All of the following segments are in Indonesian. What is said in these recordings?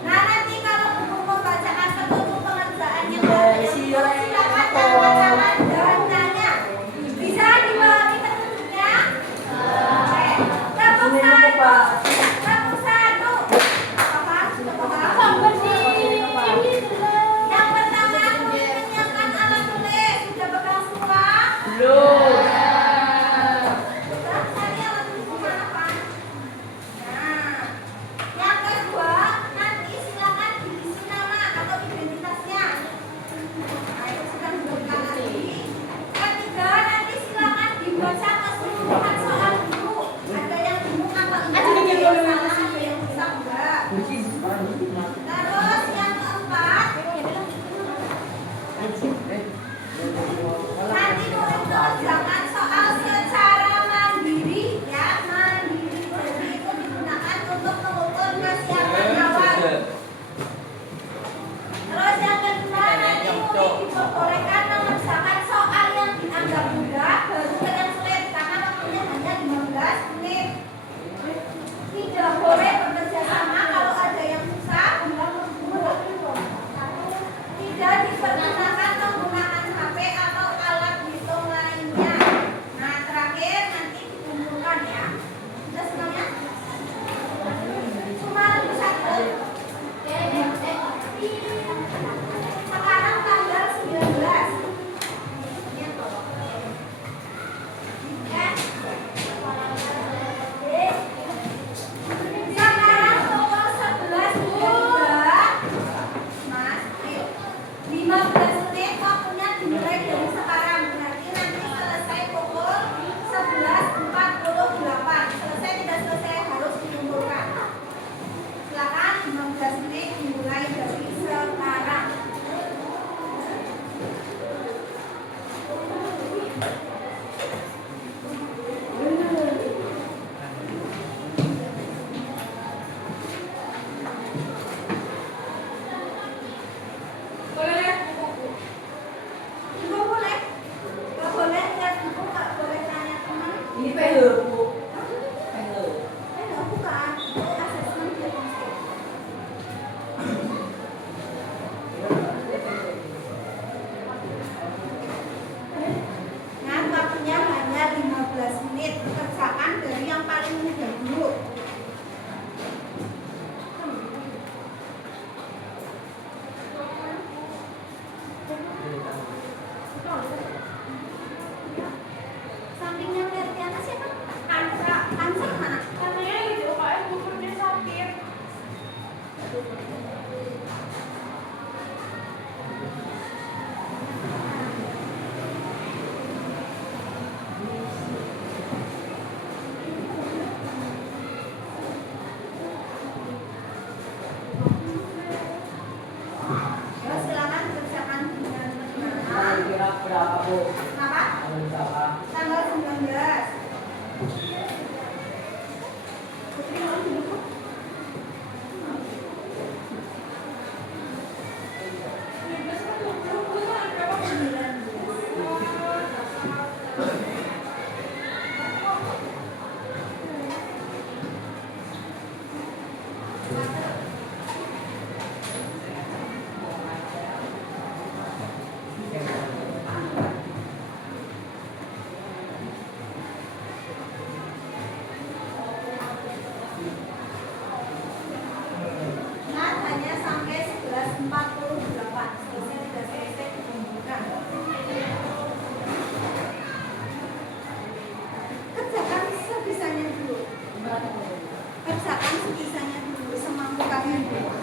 Nah, nanti kalau buku pembacaan petunjuk pengerjaannya silakan tangan-tangan jawabannya. Bisa dibagi petunjuknya? Tepuk satu. Apa? Yang pertama, menyiapkan alat tulis. Sudah pegang semua? Belum. Tadi alat tulis mana, Pak? Nah, yang kedua, nanti silakan diisi nama atau identitasnya. Nah, itu sudah diberikan tadi. Ketiga, nanti silakan dibaca keseluruhan soal dulu. Ada yang bingung apa enggak? Ada yang salah, ada yang bisa enggak? Terus yang keempat, nanti boleh mengerjakan soal secara mandiri, ya, mandiri. Jadi itu digunakan untuk mengukur kesiapan awal. Terus yang kedua, nanti murid diperbolehkan mengerjakan soal yang dianggap mudah baru ke yang sulit karena waktunya hanya 15 menit. Tidak boleh bekerja sama kalau ada yang susah. Tidak dipergunakan menggunakan HP atau alat hitung lainnya. Nah, terakhir nanti dikumpulkan ya. Sudah semuanya? Cuma lebih satu. Sekarang tanggal 19. Sekarang pukul 11.33. Mas, ayo. 15 menit waktunya dimulai dari sekarang. Berarti nanti selesai pukul 11.48. Selesai tidak selesai harus dikumpulkan. Silakan 15 menit dimulai dari sekarang. Ibu boleh? Gak boleh lihat buku, gak boleh tanya teman. Ini pehel, Bu. Pehel. Bukan. Itu asesmen diagnostik. Nah, waktunya hanya 15 menit. Kerjakan dari yang paling mudah dulu. Sampingnya lihat di atas siapa? Ansa mana? Katanya gitu, UKM bukurnya sapir. Ya, silakan kerjakan dengan benar. Kira berapa, Bu? Apa? Kalau berapa? Tanggal 19. Nah, hanya sampai 11.48. Selesai tidak selesai dikumpulkan. Kerjakan sebisanya dulu. Kerjakan sebisanya dulu, semampu kalian dulu.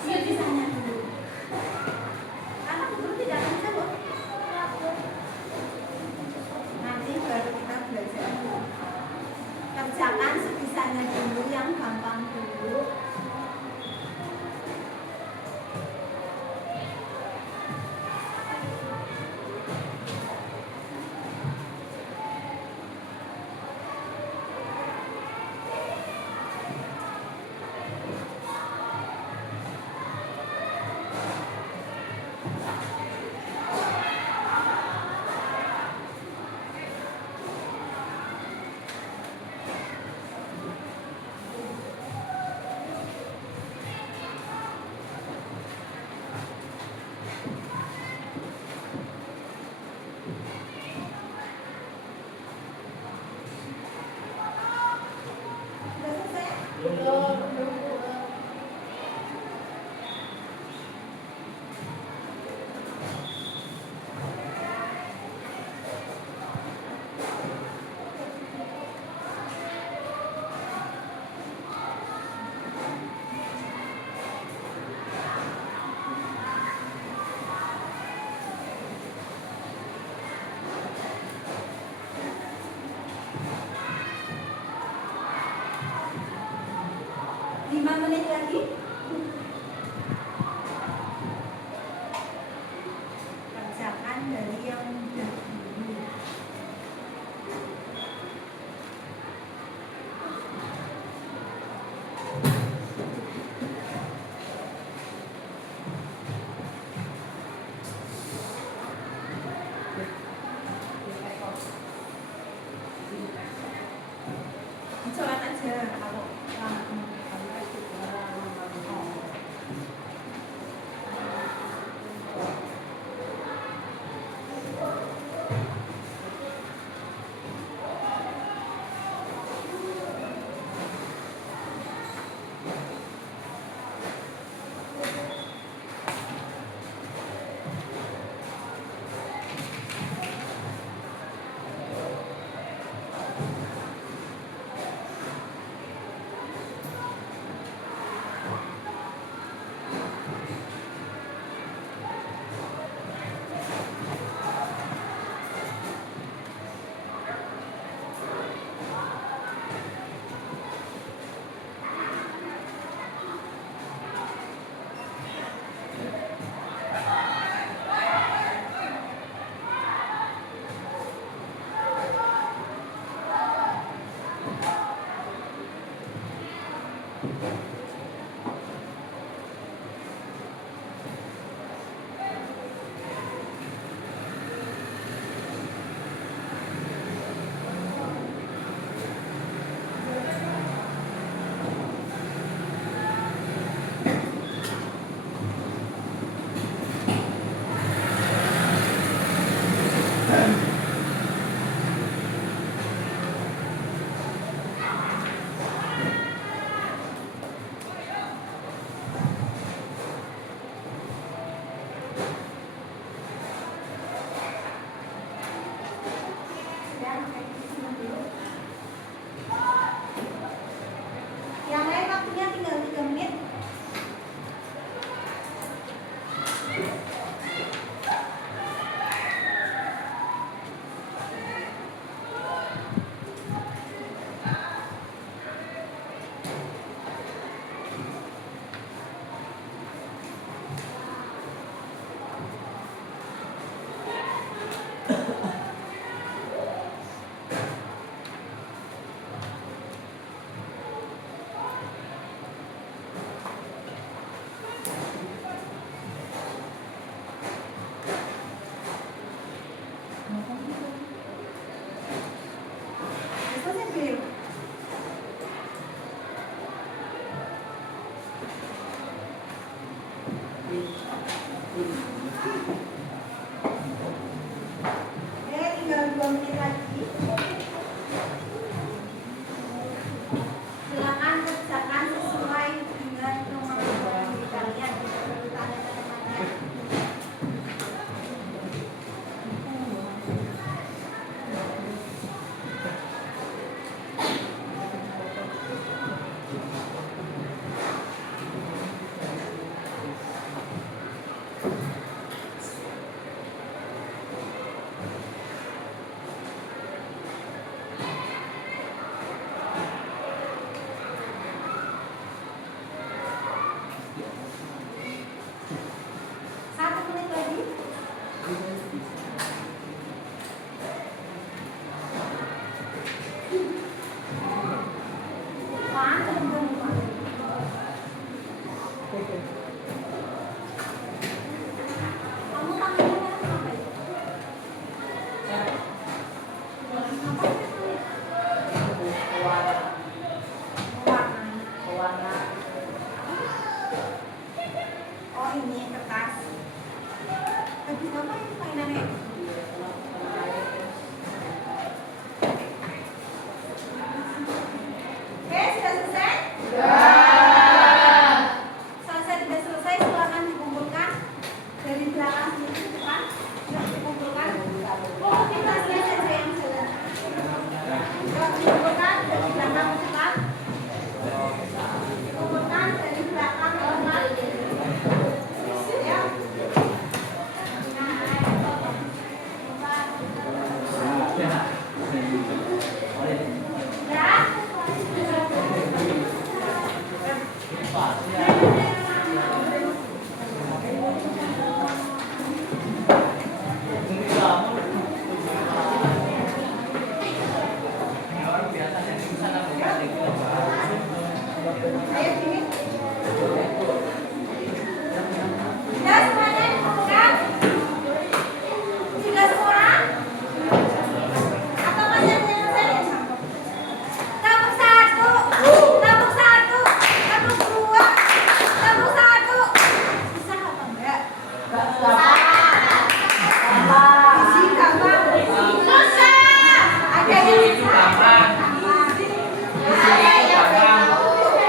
Siap sisanya dulu. Karena guru tidak kencang loh. Nanti baru kita belajar. Kerjakan sebisanya dulu, yang gampang dulu. Sudah selesai? Lima menit lagi. Kerjakan dari yang mudah dulu. Sholat aja kalau Tinggal 2 menit lagi. Silakan kerjakan sesuai dengan nomor yang kalian tanda-tandanya. Satu menit lagi. Kamu panggilnya apa itu? Warna. Oh ini kertas. Habis apa ini mainannya? Oke, sudah selesai? Selesai tidak selesai silakan dikumpulkan dari belakang sini ke depan. Sudah dikumpulkan. Oh, kita saja yang jalan. Sudah dikumpulkan dari belakang ke depan. Dikumpulkan dari belakang ke depan. Ya. Ayo sini. Sudah semuanya dikumpulkan? Sudah semua? Atau masih ada yang saya? Tabung 1, tabung 1, tabung 2, tabung 1. Bisa apa enggak? Isi gampang. Susah. Ada yang susah.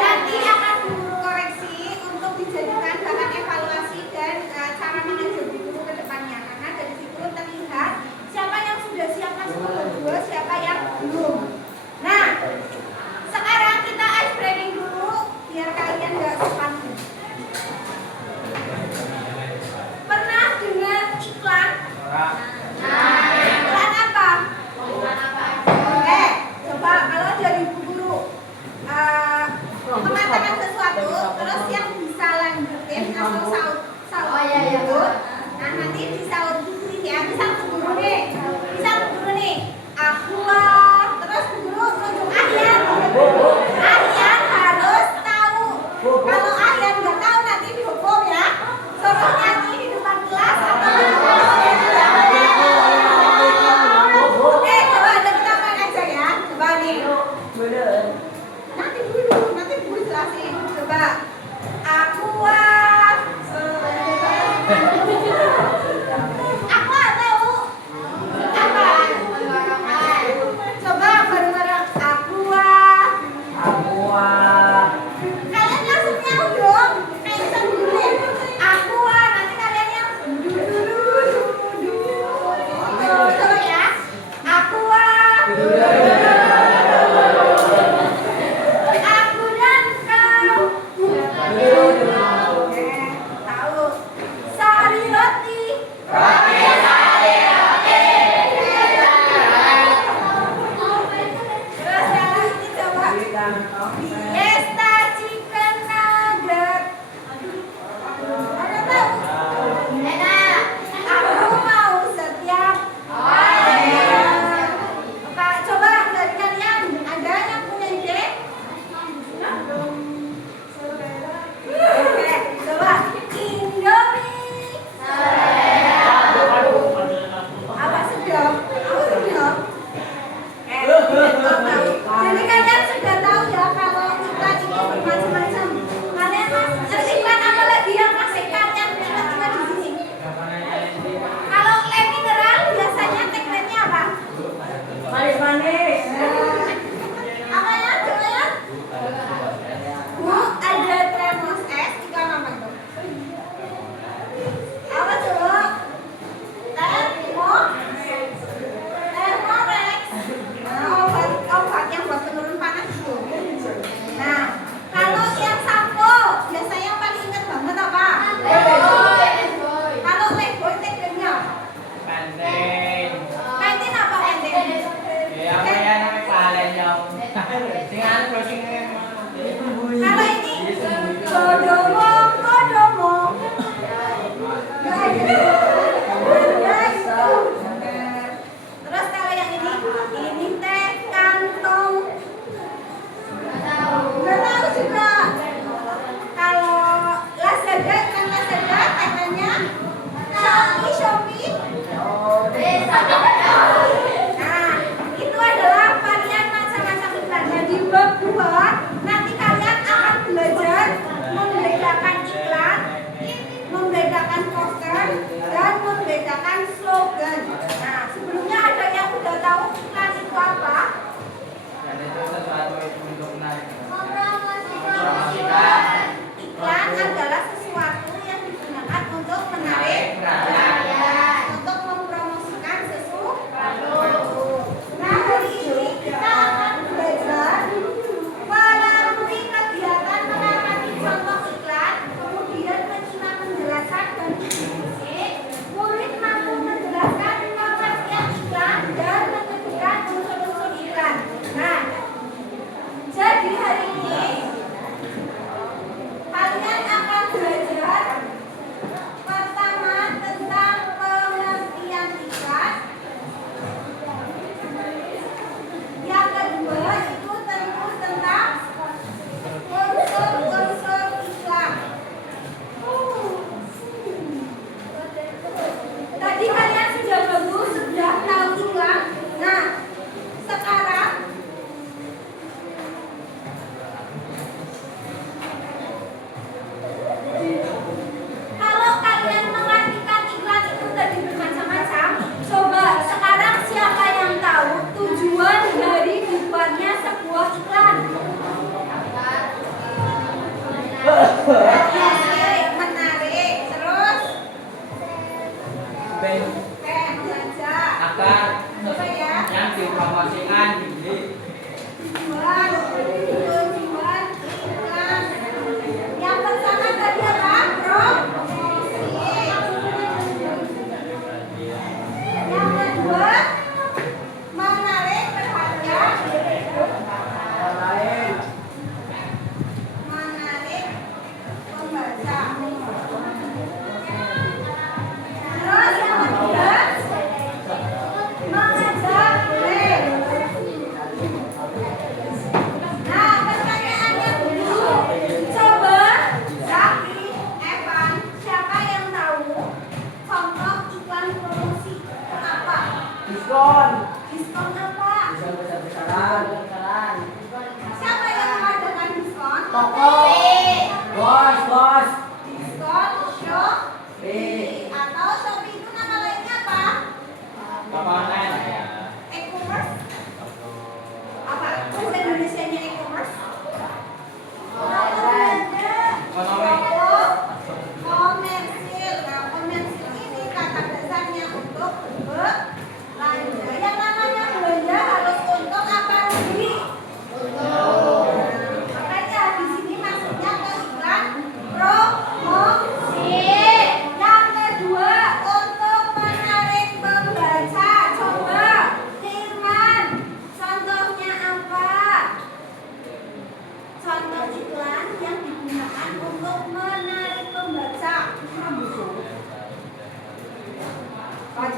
Nanti akan guru koreksi untuk dijadikan bahan evaluasi dan cara mengajar guru ke depannya. Karena dari situ terlihat siapa yang sudah siap masuk ke kedua, siapa yang belum. Nah, sekarang kita ice breaking dulu biar kalian nggak sepanjang. Pernah dengar iklan? Iklan apa? Coba kalau dari Bu Guru mengatakan sesuatu, terus yang bisa lanjutin atau saut dulu. Nah nanti disaut dulu ya. Misal Bu Guru nih, Aqua, terus Bu Guru nunjuk Ahyan. Ahyan harus tahu. Kalau Ahyan nggak tahu nanti dihukum ya. Suruh nyanyi di depan kelas atau Oke, coba ada kita main aja ya. Coba nih. Nanti Bu jelasin. Coba. Aqua.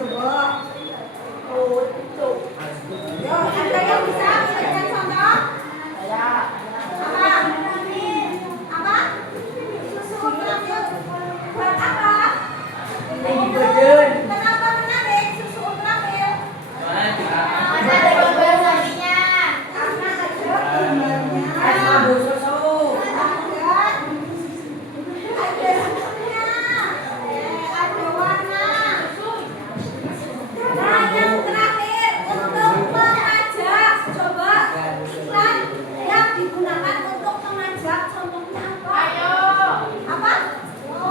coba. Yo, ada yang bisa berikan contoh? Saya. Apa? Apa? Susu ultramilk. Buat apa? Lagi badan. Kenapa menarik susu ultramilk? Mana? Karena ada gambarnya. Es mabuk susu. Ada warna. Nah, yang terakhir untuk mengajak, coba iklan yang digunakan untuk mengajak, contohnya apa? Ayo. Apa?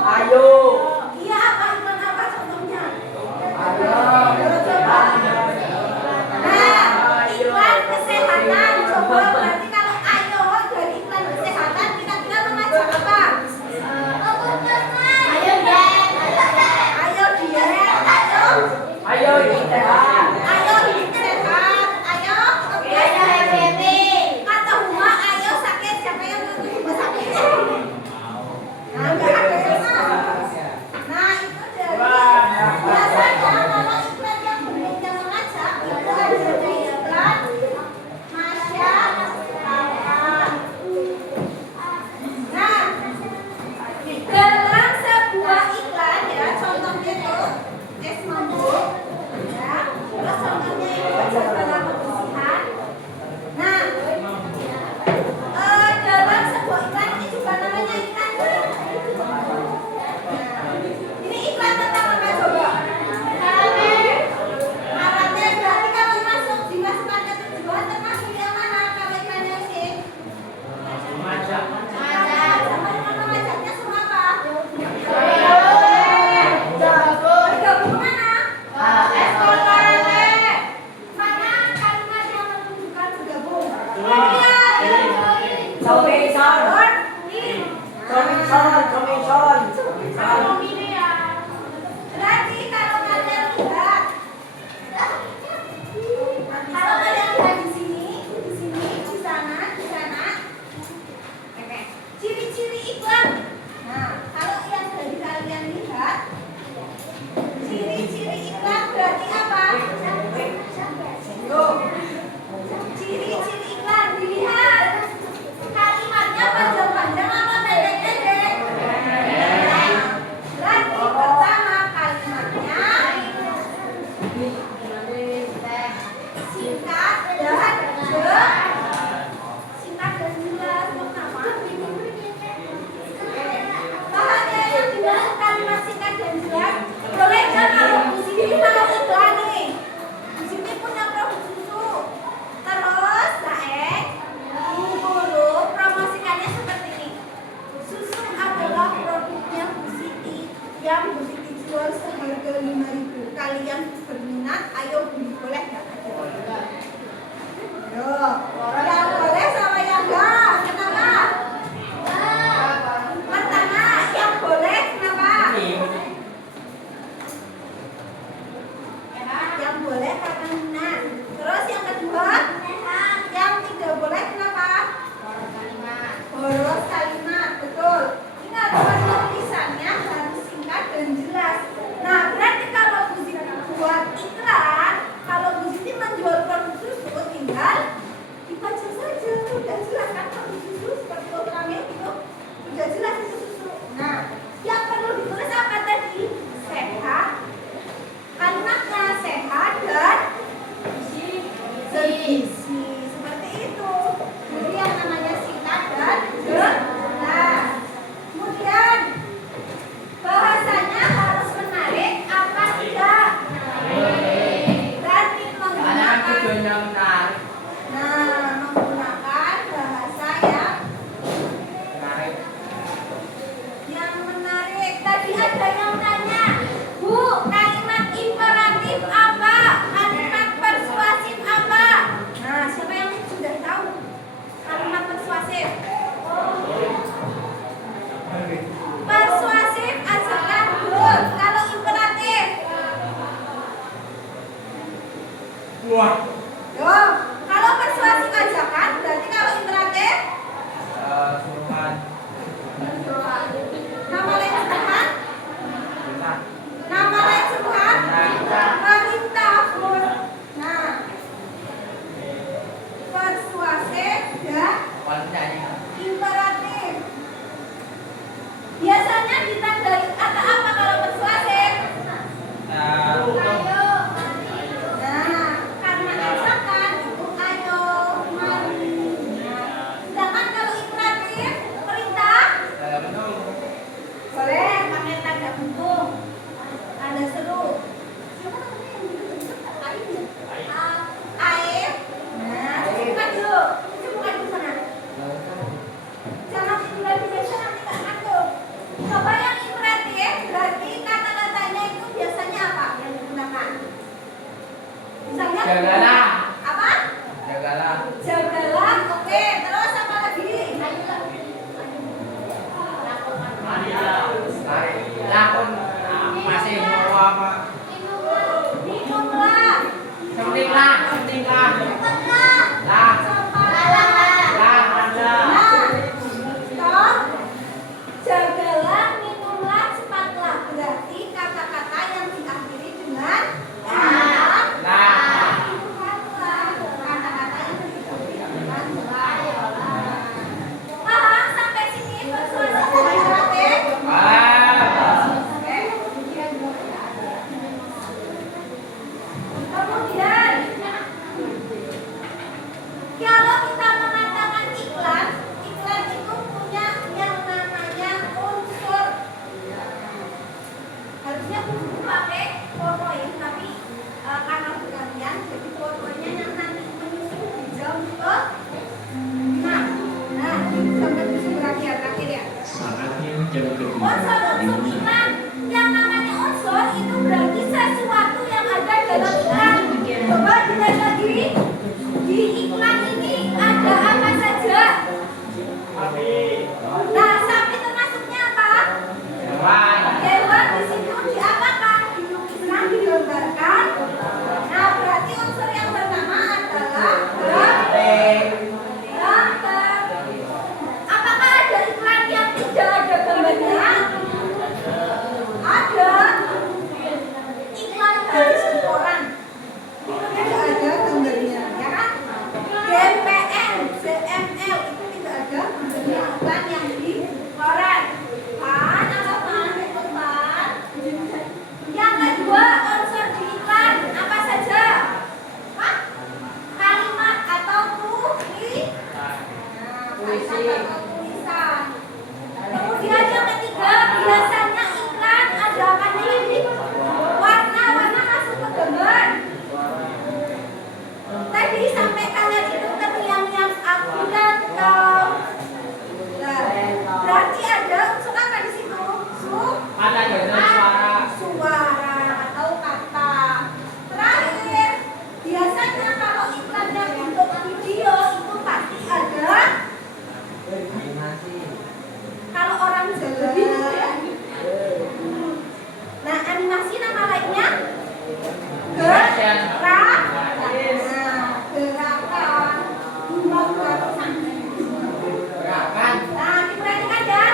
Ayo. Iya, apa iklan apa contohnya? Ayo. Coba. Nah, iklan kesehatan. Coba berarti kalau ayo dari iklan kesehatan kira-kira mengajak apa? Ayo diet. Ayo diet. Ayo hidup sehat. Ayo hidup sehat. Ayo. Ayo happy. Kata Huma, ayo sakit. Siapa yang mau Huma sakit? Nah, enggak ada yang mau. Nah, itu dari biasanya kalau iklan yang berbeda mengajak itu ada di iklan masyarakat. Nah, dalam sebuah iklan ya, contohnya tuh es mambuk, ya, terus contohnya itu jaga kebersihan. Nah, dalam sebuah iklan ini juga namanya iklan. Ini iklan tentang apa coba? Karate. Karate berarti kalau dimasukkan ke tujuan termasuk yang mana kalau iklannya ini? Mengajak. Sama dengan mengajaknya semua apa? Bagus. Gabung mana? Ekskul karate. Mana kalimat yang menunjukkan bergabung? Commission. Commission. Kamu ini ya. Berarti kalau kalian lihat, di sini, di sana, ciri-ciri iklan. Nah, kalau yang dari kalian lihat, ciri-ciri iklan berarti apa? Yuk. Ciri-ciri iklan dilihat. Kalimatnya panjang-panjang apa pendek-pendek? Berarti pertama kalimatnya singkat dan jelas. Pertama, bahannya yang dimaksud kalimat singkat dan jelas. Boleh kan kalau Bu Siti mau iklan nih? Bu Siti punya produk susu. Terus, Saek, Bu Guru promosikannya seperti ini. Susu adalah produknya Bu Siti yang Bu Siti jual seharga 5.000. Kalian berminat, ayo beli, boleh nggak? Yo, yang boleh sama yang enggak. Kenapa? Pertama, yang boleh kenapa? Yang boleh karena minat. Terus yang kedua, yang tidak boleh kenapa? Boros kalimat, betul. Ingat, penulisannya harus singkat dan jelas. Nah, berarti kalau Bu Siti buat iklan, Jagalah. Apa? Jagalah. Jagalah. Oke, terus apa lagi? Lakon masih mau apa? Minumlah. Pentinglah, pentinglah. Cepatlah. Lah, Cepatlah. lah, ada. Nah, stop. Jagalah, minumlah, cepatlah. Berarti kata-kata yang diakhiri dengan lah. Lah. Cepatlah. Kata-kata yang diakhiri dengan lah. Paham sampai sini? Persuasi kooperatif. Kemudian, kalau kita mengatakan iklan, iklan itu punya yang namanya unsur. Harusnya buku pakai foto ya, tapi karena bergantian, jadi fotonya yang nanti menyusul di jam ke 6. Nah, sampai bisa berakhir ya. Saatnya jam kedua. Unsur-unsur iklan, yang namanya unsur itu berarti sesuatu yang ada dalam iklan. Coba dilihat lagi, di iklan ini ada apa saja? Nah, sapi termasuknya apa? Hewan. Hewan di situ diapakan? Dilukiskan, digambarkan. Nah, berarti unsur yang pertama adalah gambar. Apakah ada iklan yang tidak ada gambarnya? Ada. Iklan garis di koran itu tidak ada gambarnya, ya kan? GPN, CML itu tidak ada gambarnya iklan yang di koran. Pan, apa pan? Betul pan. Yang kedua, unsur di iklan apa saja? Hah? Kalimat atau tulisan. Tulisan. Kemudian yang ketiga, biasanya iklan ada apa nih? Warna-warna masuk ke gambar. Tadi sampai kalian itu terngiang-ngiang aku dan kau. Nah, berarti ada unsur apa di situ? Ada suara. Suara atau kata. Terakhir, biasanya kalau iklannya bentuk video itu pasti ada. Kalau orang jalan. Nah, animasi nama lainnya gerakan. Gerakan. Dua gerakan. Gerakan. Nah, diperhatikan ya.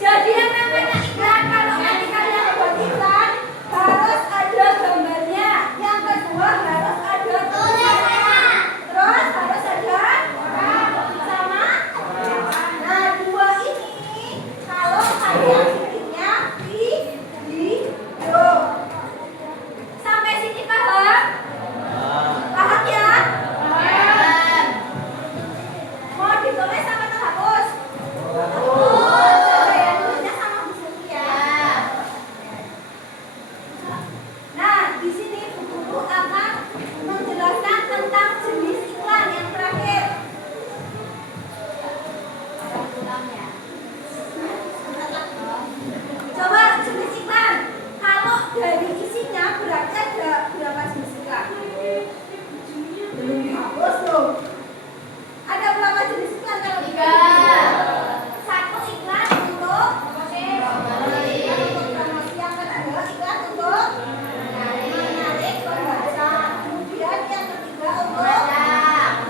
Jadi yang namanya iklan, kalau nanti kalian buat iklan harus ada gambarnya. Yang kedua harus ada tulisannya. Terus harus ada sama. Nah, dua ini kalau kalian bikinnya video. Sampai sini paham? Paham ya? Mau ditulis sama terhapus? Tulisnya sama Bu Suki ya. Nah, di sini Bu Guru akan menjelaskan tentang jenis iklan yang terakhir. Coba jenis iklan. Kalau dari isinya berarti ada berapa jenis iklan? Belum dihapus loh. Ada berapa jenis iklan kalau satu iklan untuk promosi, yang kedua iklan untuk menarik pembaca, kemudian yang ketiga untuk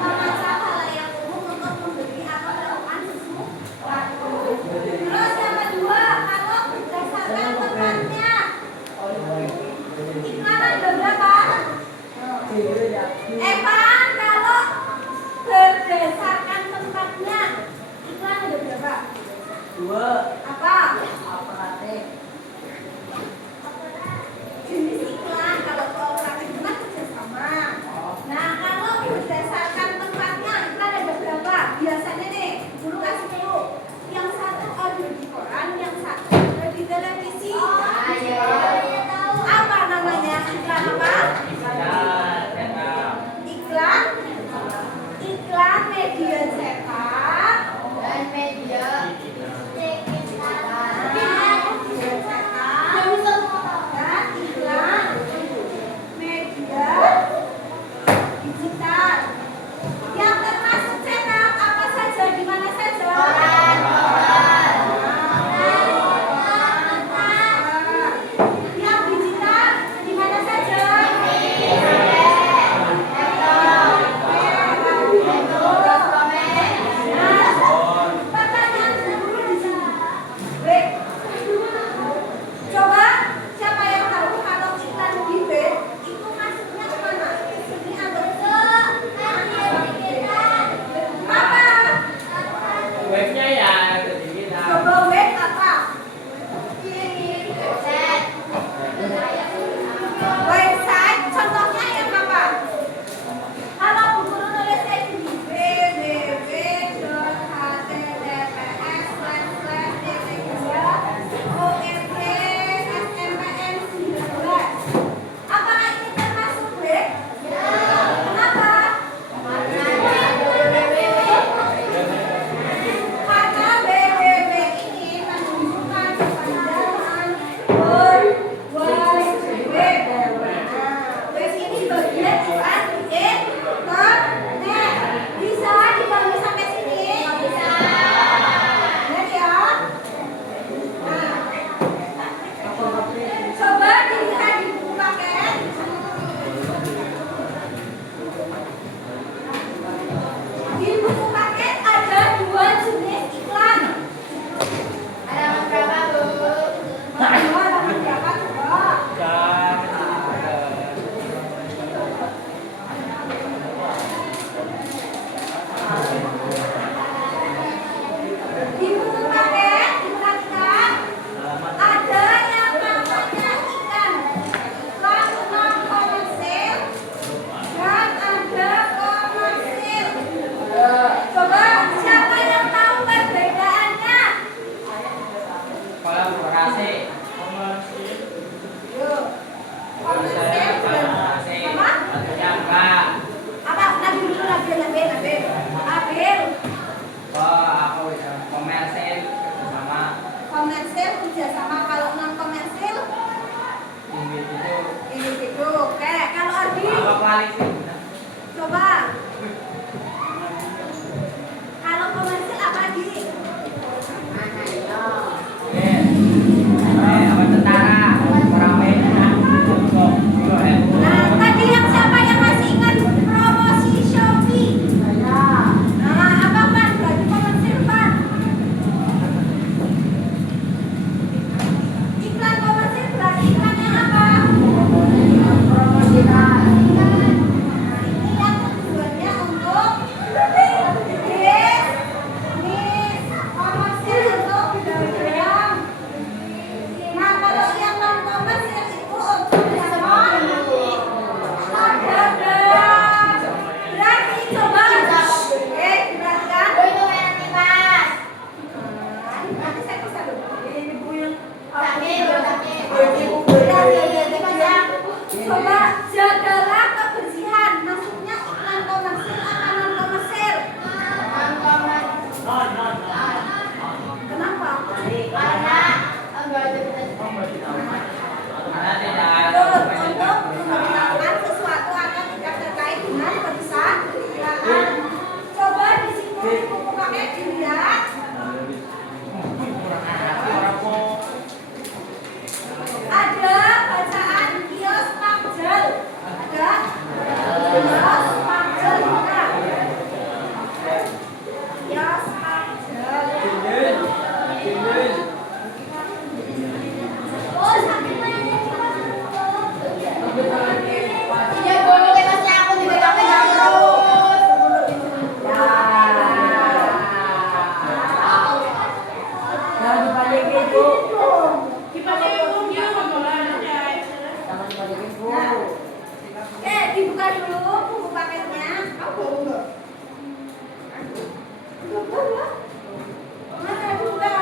memasang halayak umum untuk membeli atau melakukan sesuatu. Terus yang kedua kalau berdasarkan tempatnya, iklan ada berapa? Evan, kalau berdasarkan tempatnya iklan ada berapa? 2. Apa? Aparatif. Jenis iklan kalau kooperatif itu kan kerjasama. Nah, kalau berdasarkan tempatnya iklan ada berapa? Biasanya nih, dulu kasih tahu. Yang satu ada di koran, yang satu ada di televisi. Apa namanya? Iklan apa? Iklan media cetak dan media cetak dan iklan paling sih. Coba. Kalau komersil apa di? Apa tentara, orang Medan, Nah, tadi yang siapa yang masih ingat promosi Shopee? Nah, apa Pan? Berarti komersil Pan. Iklan komersil berarti iklan yang apa? Nah, ini yang tujuannya untuk bisnis komersil untuk bidang-bidang. Nah, kalau yang non komersil itu untuk dagang. Berarti coba. Diperhatikan. Nanti saya bisa dulu. Ini buku yang coba jagalah kebersihan. Maksudnya iklan komersil apa non komersil? Kenapa? Untuk memberitahukan sesuatu akan tidak terkait dengan perusahaan. Coba di sini buku pakai dilihat. Ada bacaan kios Pakjal. Ada kios Pakjal. Bukan? Kios Pakjal. Oh, sambil main. Oke, dibuka dulu buku paketnya. Mana buka?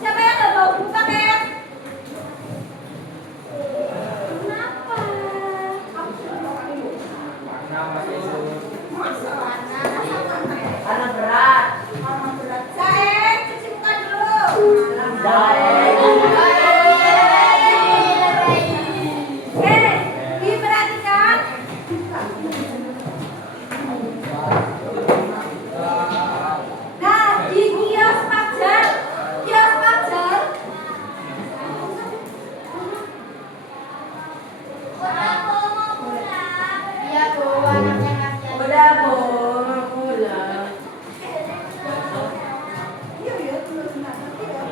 Siapa yang nggak bawa buku paket? Kenapa? Karena berat. Saeng, cuci muka dulu. Oke, diperhatikan. Nah, di kios Pakjal. Kios Pakjal. Udah mau pulang. Iya, iya, tulis nanti ya.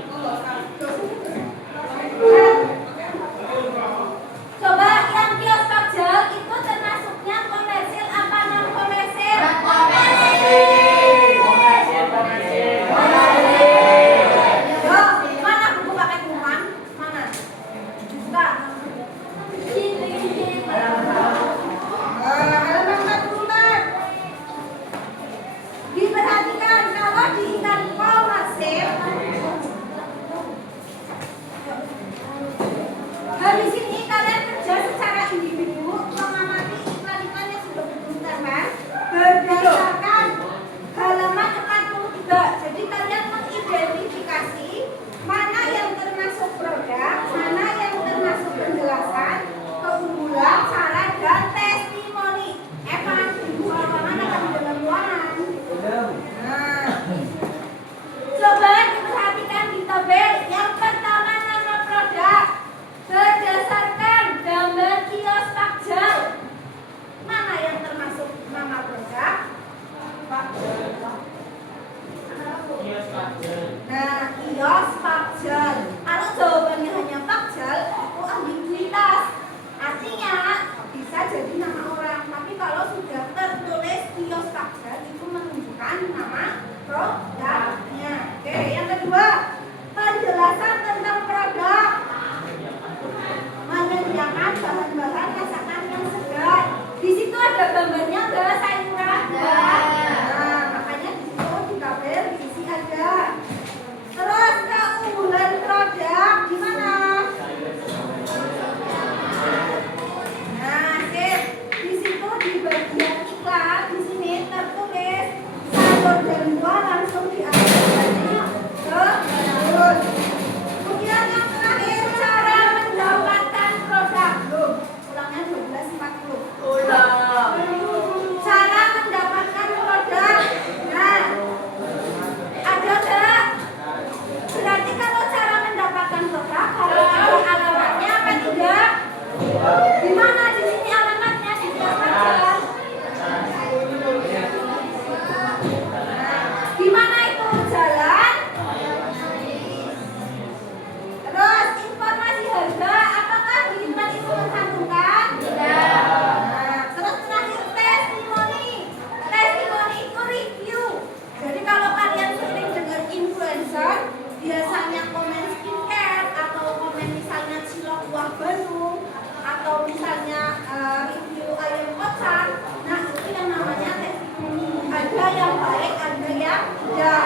ada yang baik, ada yang tidak.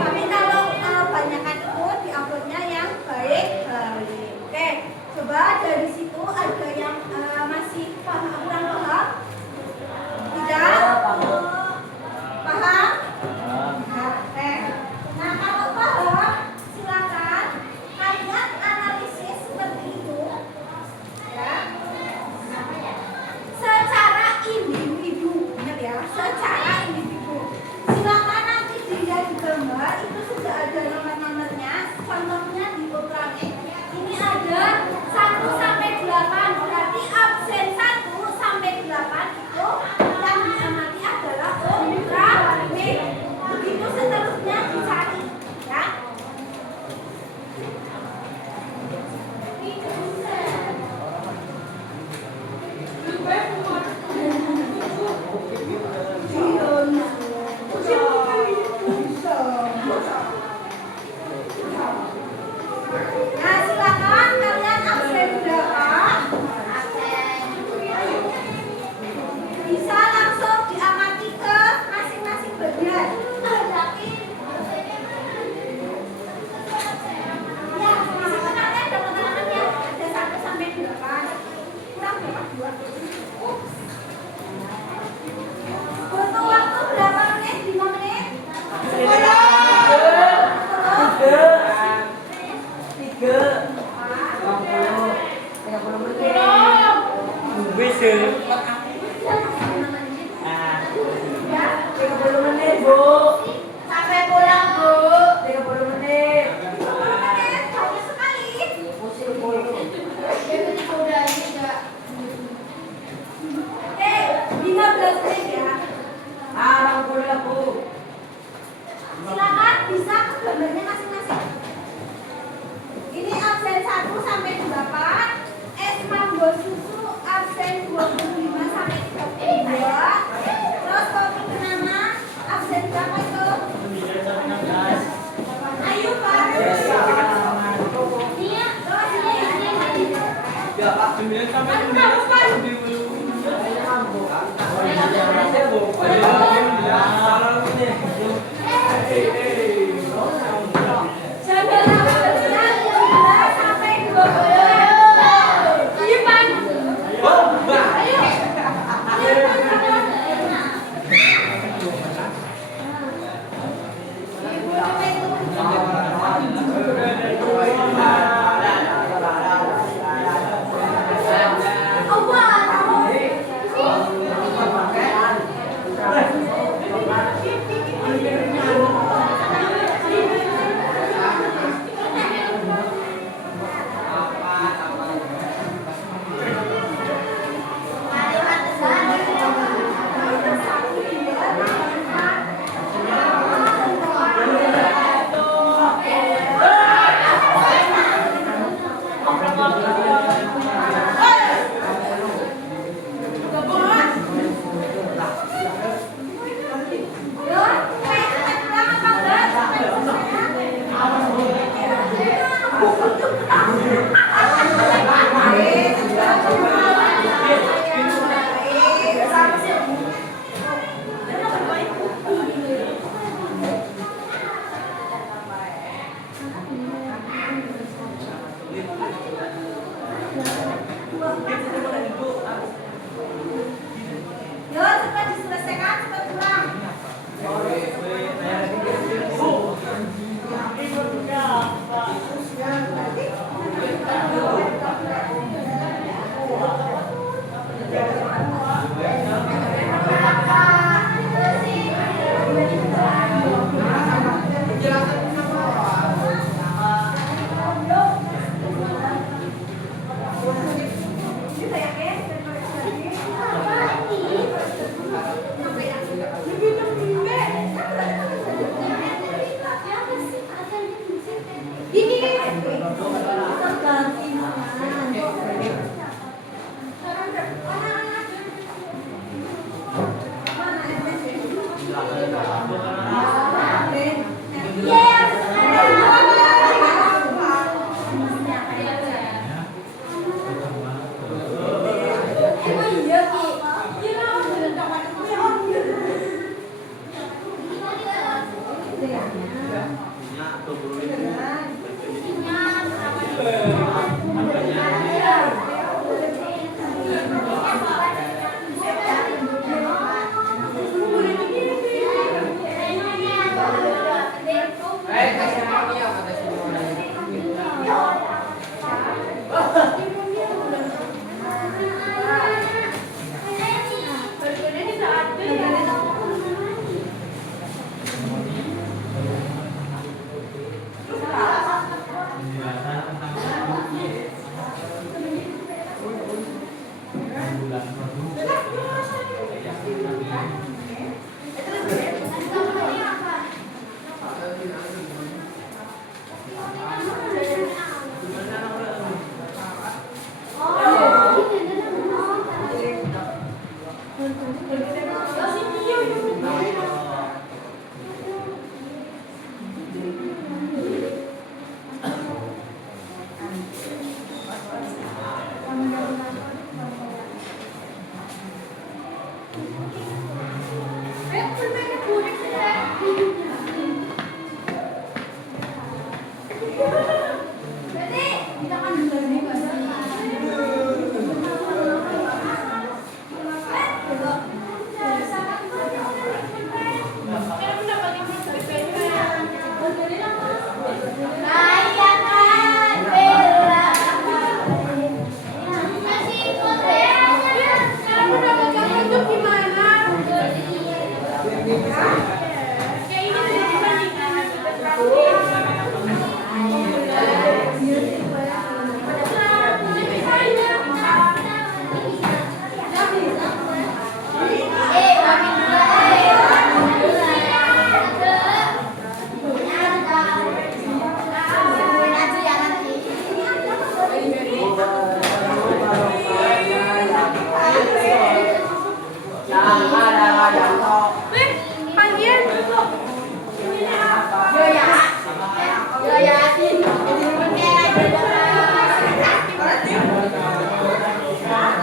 Tapi kalau banyakan itu diuploadnya yang baik. Oke, coba dari situ ada yang masih kurang paham? Tidak? Paham? Oke. Nah, kalau paham, silakan kalian analisis seperti itu. Ya. Secara individu, ingat ya, secara individu. Silakan nanti dilihat di gambar itu sudah ada nomor-nomornya. Contohnya di Ultramek. Ini ada 1 sampai 8. Berarti absen 1 sampai 8 itu yang diamati adalah Ultramek. Begitu seterusnya dicari, ya. Nah, silakan kalian absen berapa? Bisa langsung diamati ke masing-masing bagian. Ya, di situ nanti ada keterangannya. Ada 1 sampai 8. Kurang berapa? 2. Butuh waktu berapa menit? 5 menit? 30 menit, Bu. Sampai pulang, Bu. 30 menit. 10 menit, banyak sekali. Udah ini enggak. Oke, 15 menit ya. 60 lah, Bu. Silakan bisa ke gambarnya masing-masing. Ini absen 1 sampai 8. Es mango susu absen 25 sampai 32. Terus kopi kenanga absen berapa itu? Ayo Pak. Iya, terus ini. Ya, Pak, 9 sampai 9. Jaga rambutnya 15 sampai 20. Iya Pak.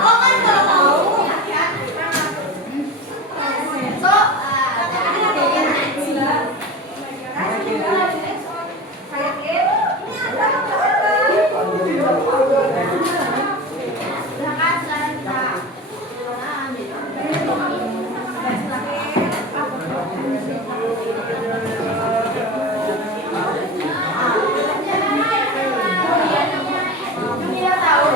Oh kan kalau tahu So, kayak gitu. Ini apa? silakan Santa. Julia tahu.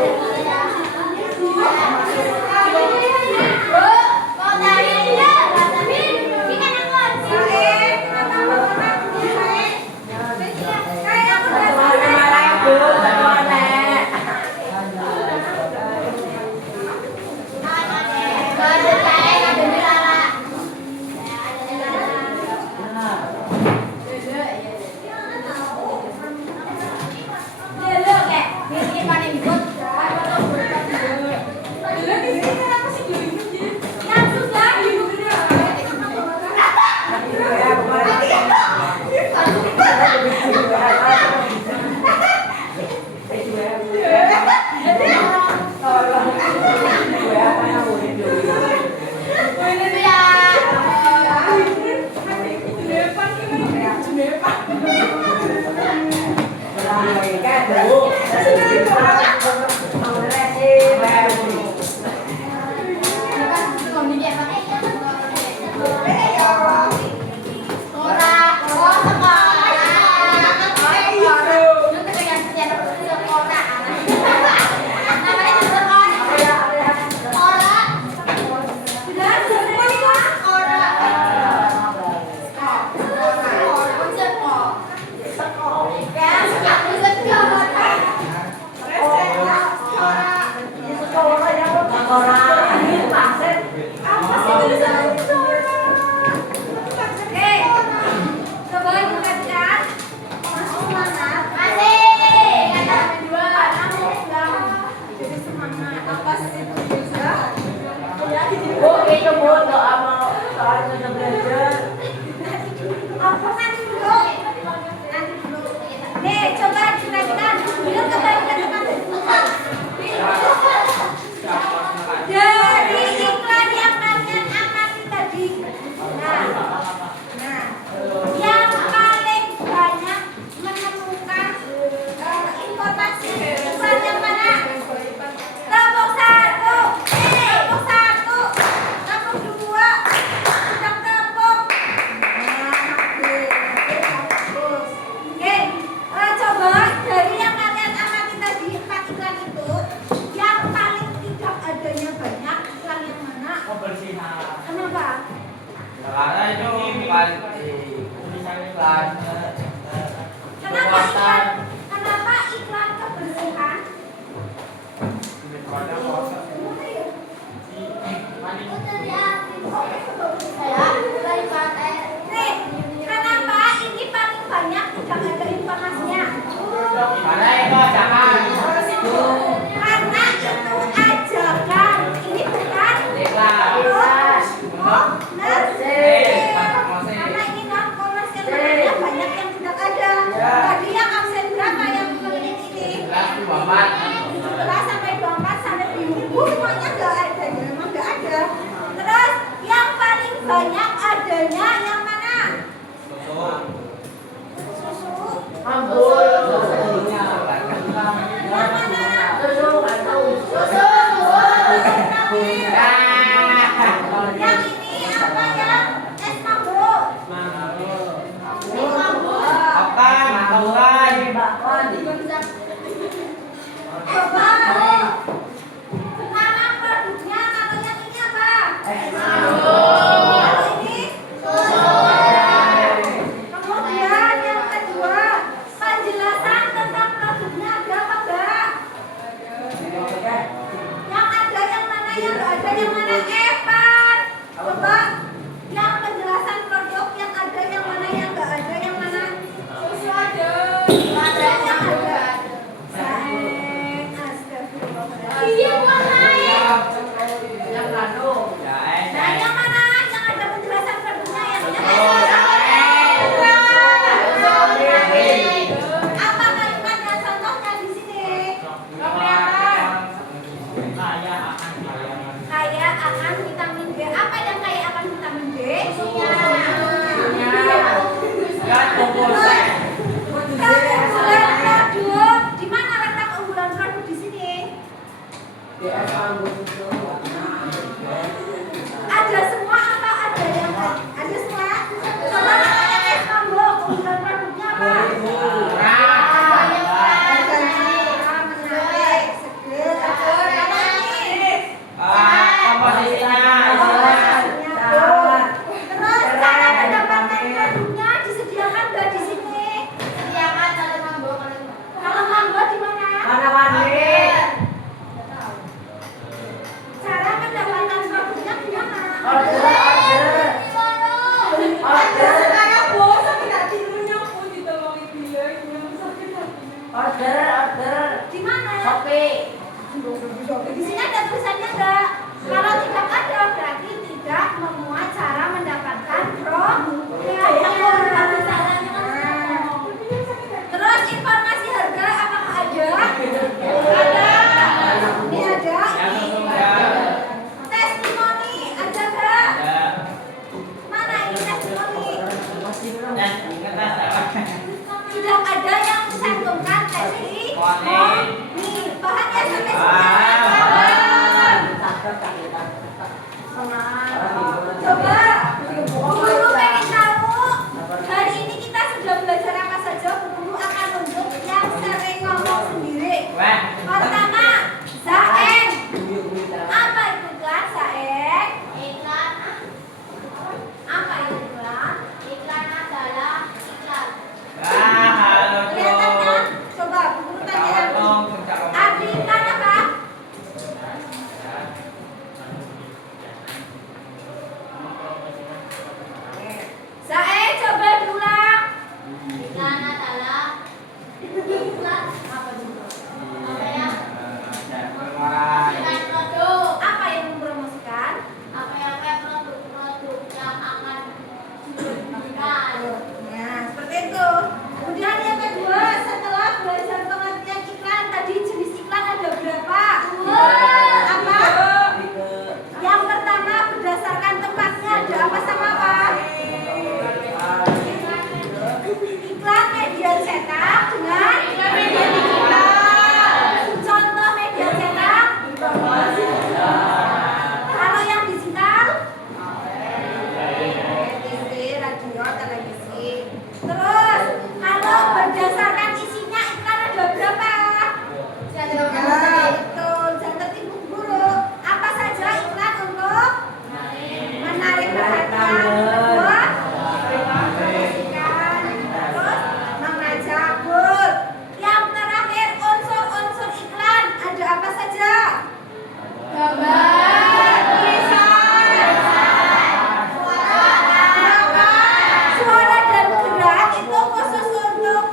Mau tanya dia, tapi ini kan aku Warna-warni. Cara mendapatkan produknya gimana? Order. Sekarang bosan tidak tidurnya pun ditolongin dia yang sakit hatinya. Order. Di mana? Shopee. Di sini ada tulisannya enggak? Kalau tidak ada berarti tidak memuat cara mendapatkan Terus informasi harga apakah ada? Ada. Ini ada. Testimoni ada enggak? Mana ini testimoni? Tidak ada yang mencantumkan testimoni. Nih, bahannya sampai Coba, guru pengen tahu hari ini kita sudah belajar apa saja. Guru akan nunjuk yang sering ngomong sendiri. Pertama, Zaen. Apa itu kan Zaen? Iklan. Apa itu kan? Iklan adalah iklan. Kelihatan kan? Coba guru tanya Ardi iklan apa? Zaen coba diulang. Iklan adalah iklan. Apa juga? Apa ya? Iklan produk. Apa yang mempromosikan? Apa produk-produk yang akan diberikan. Ya, seperti itu. Kemudian yang kedua, setelah belajar pengertian iklan, tadi jenis iklan ada berapa? Apa? Yang pertama berdasarkan tempatnya ada apa sama apa? Iklan media cetak dengan media digital. Contoh media cetak. Kalau yang digital, TV, radio, televisi. Terus kalau berdasarkan isinya iklan ada berapa? Betul, jangan tertipu guru. Apa saja iklan untuk menarik perhatian, kedua mempromosikan, terus mengajak good. Yang terakhir unsur-unsur iklan ada apa saja? Gambar, tulisan, suara dan gerak itu khusus untuk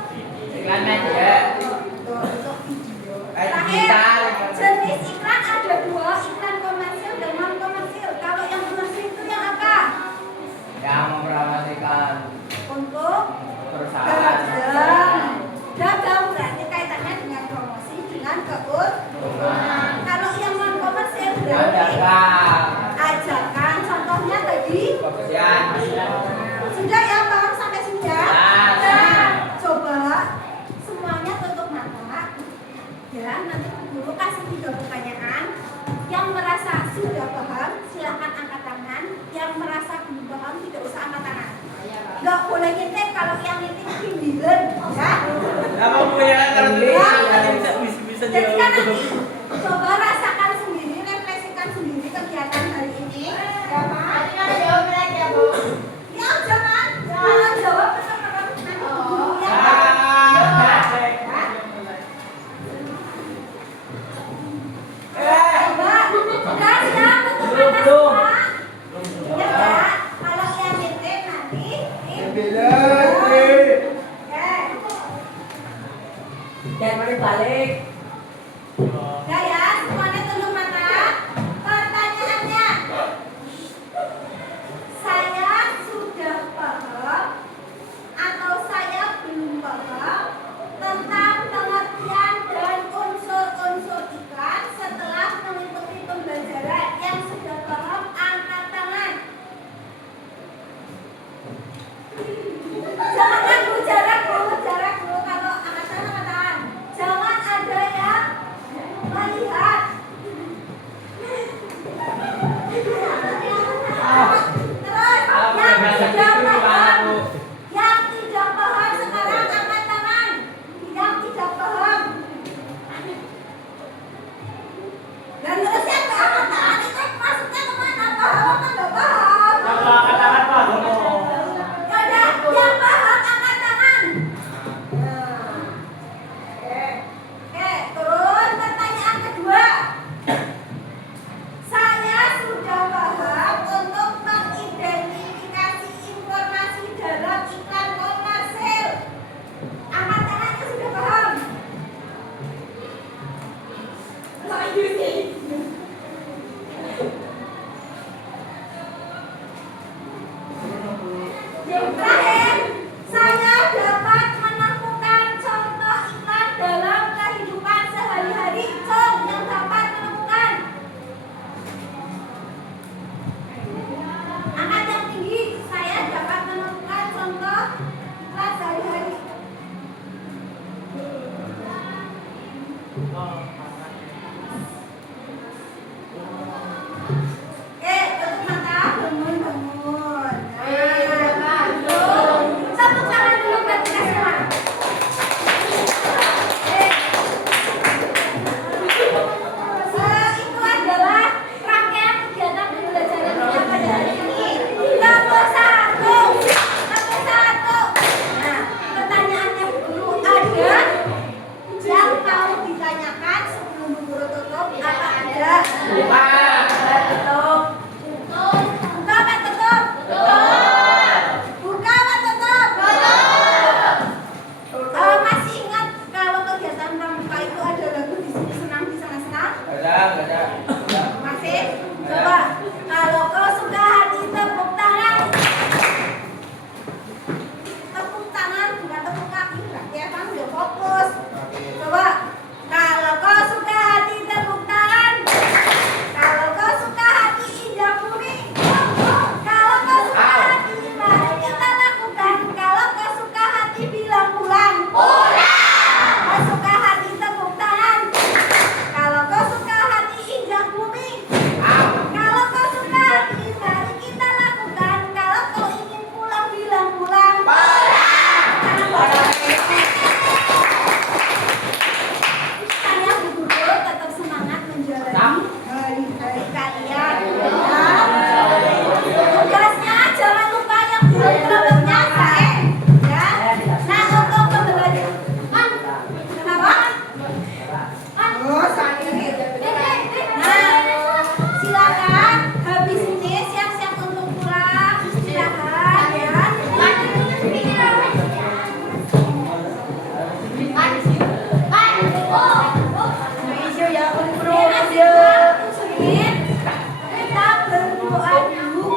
terakhir. Jenis iklan ada dua, iklan komersil dan non komersil. Kalau yang komersil itu yang apa? Yang mempromosikan Untuk perusahaan. dagang berarti kaitannya dengan promosi dengan keuntungan. Kalau yang non komersil berarti ajakan. Contohnya tadi sudah ya, paham sampai sini ya? Nah, coba semuanya tutup mata. Ya, nanti guru kasih 3 pertanyaan. Yang merasa sudah paham silakan angkat tangan. Yang merasa belum paham tidak usah angkat tangan. Nggak boleh nyetek, kalau yang nyetek bimbingan, ya. Apa punya bisa Jadi kan nanti coba rasakan sendiri, refleksikan sendiri kegiatan hari ini. Ya, Pak? Jawab lagi ya, Bu. Ya, jangan jawab pesan-pesan nanti guru ya. Coba, udah siap tutup mata semua. Ya, Pak? Kalau yang nyetek nanti Jangan balik. udah ya, semuanya tutup mata. Pertanyaannya, saya sudah paham atau saya belum paham tentang pengertian dan unsur-unsur iklan setelah mengikuti pembelajaran. Yang sudah paham angkat tangan. Jangan jarak dulu kalau angkat tangan. Jangan ada yang melihat Terakhir, saya dapat menemukan contoh iklan dalam kehidupan sehari-hari. Cong yang dapat menemukan. Angkat yang tinggi, saya dapat menemukan contoh iklan sehari-hari. Tutup mata, bangun. Tepuk tangan dulu buat kita semua. Itu adalah rangkaian kegiatan pembelajaran kita pada hari ini. Nomor satu. Nah, pertanyaannya dulu ada yang mau ditanyakan sebelum Bu Guru tutup apa ada? Tutup. Buka apa tutup? Buka apa tutup? Masih ingat kalau kegiatan pramuka itu ada lagu di sini senang di sana senang? Gak ada. Masih? Coba kalau kau suka hati tepuk tangan. Tepuk tangan bukan tepuk kaki, berarti ya kan udah fokus. Coba kalau kau suka hati tepuk tangan. Kalau kau suka hati injak kuning. Kalau kau suka hati mari kita lakukan. Kalau kau suka hati bilang pulang. Kau suka hati tepuk tangan. Kalau kau suka hati injak bumi. Kalau kau suka hati mari kita lakukan. Kalau kau ingin pulang bilang pulang. Saya Bu Guru tetap semangat menjalani hari-hari kalian. Tugasnya jangan lupa yang belum kelompoknya saya. Ya. Nah untuk pembelajaran. Kenapa? Oh sakit. Nah silakan habis ini siap-siap untuk pulang. Silakan ya. Kita berdoa dulu.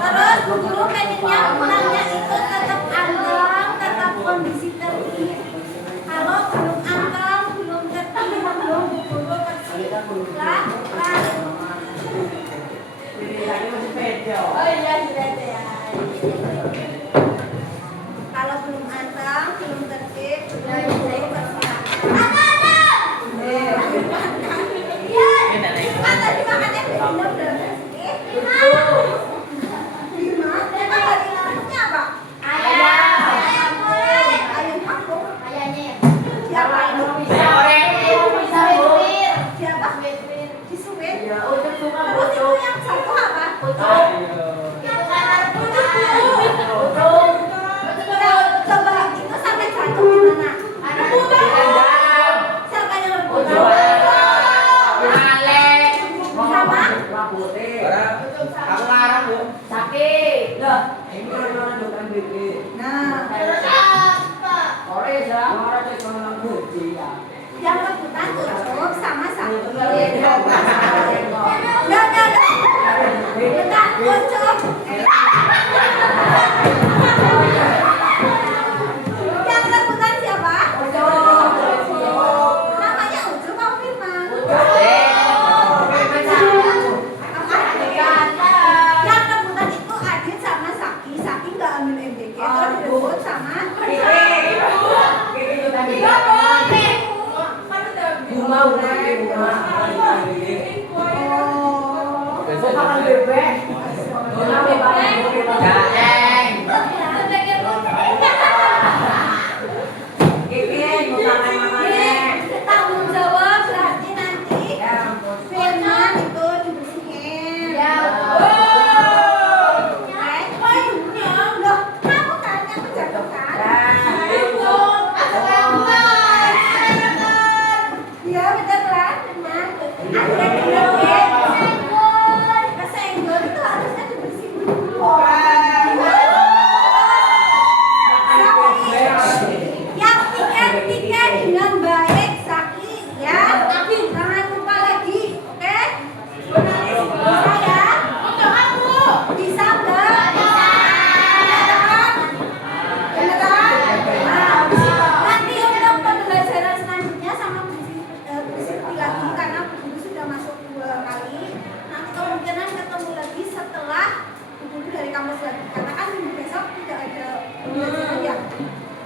Terus Bu Guru pengennya pulangnya itu tetap anteng, tetap kondisi tertib. Kalau belum anteng, belum tertib, belum Bu Guru bersih pulang. Kalau belum anteng, belum tertib, belum Bu Guru bersih. Tadi makannya benar udah bersih. Emang hari lalunya apa? Ayam kampung. Siapa itu? Siapa? Disuwir. Terus itu yang satu apa? Coba itu sampai jatuh gimana? Siapa yang rebut? Sama? Kamu ngarang Bu. Sakit. Loh, ini orang bukan bibi. Nah, Ore ya, orang itu orang budi ya. yang rebutan tutup sama satu. Enggak. Rebutan ucup. Yang rebutan siapa? Namanya Ucup apa Firman? Yang rebutan itu Adit sama Saki. Saki nggak ambil MBK, terus direbut sama Bunga. Oh. Besok makan bebek.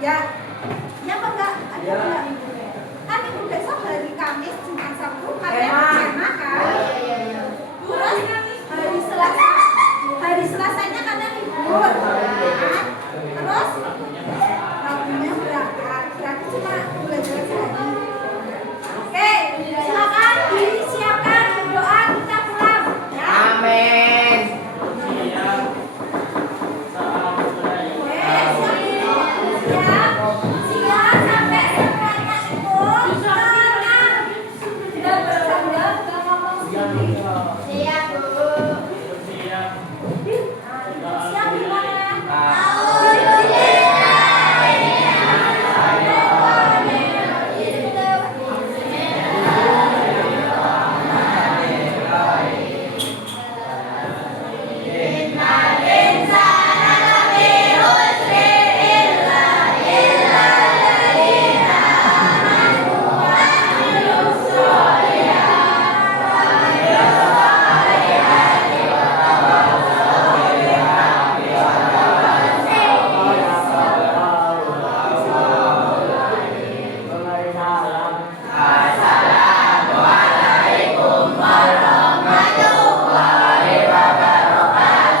Ya, ya apa enggak? Ada Ya. enggak? Kan minggu besok hari Kamis, Jumat, Sabtu, kalian Kema. kema kan? Iya. Terus hari Selasa, hari Selasanya kalian libur, kan? Terus Rabunya berangkat, berarti cuma belajar sehari. Oke, silakan disiapkan doa kita pulang. Ya. Amin. Siap. Salam budaya. Siap sampai semuanya itu tenang. Tidak bercanda, tidak ngomong sendiri. Siap, Bu. Siap. Siap gimana?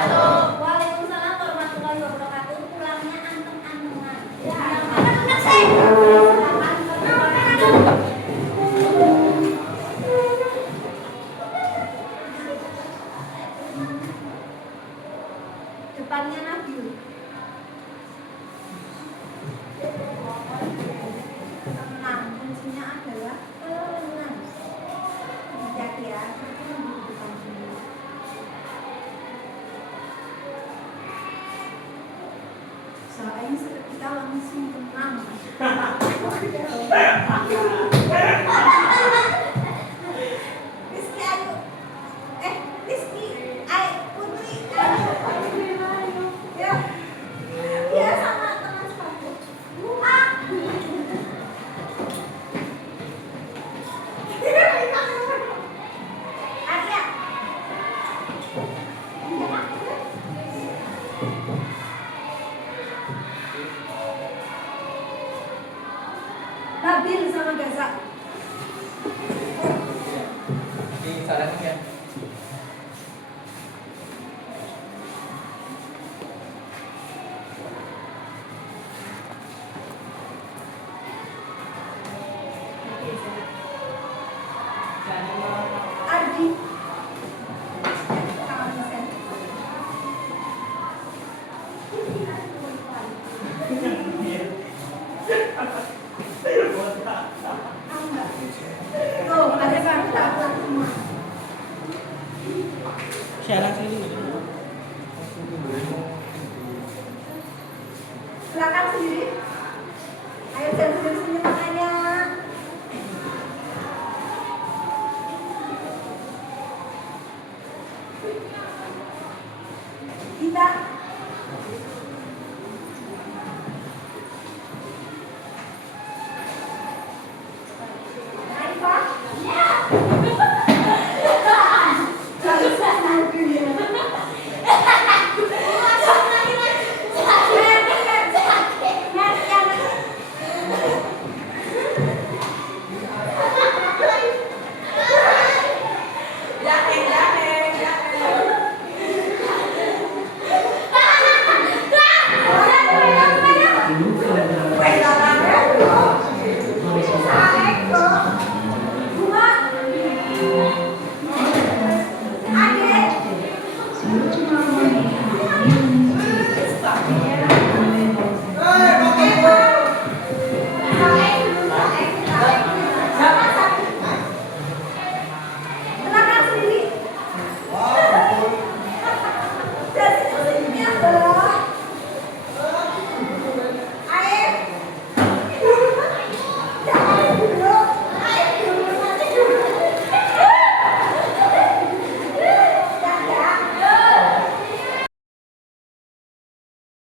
Waalaikumsalam warahmatullahi wabarakatuh. Pulangnya anteng-antengan. Ya, anak-anak saya. Depannya Nabil. Tenang, kuncinya adalah tenang. Hati-hati ya. Nanti nunggu di depan sini. Soalnya kita langsung tenang. Rizky ayo. Rizky, ayo Putri, ayo. Ya. Ya sama teman sepatu. Arya. Nabil sama Gaza.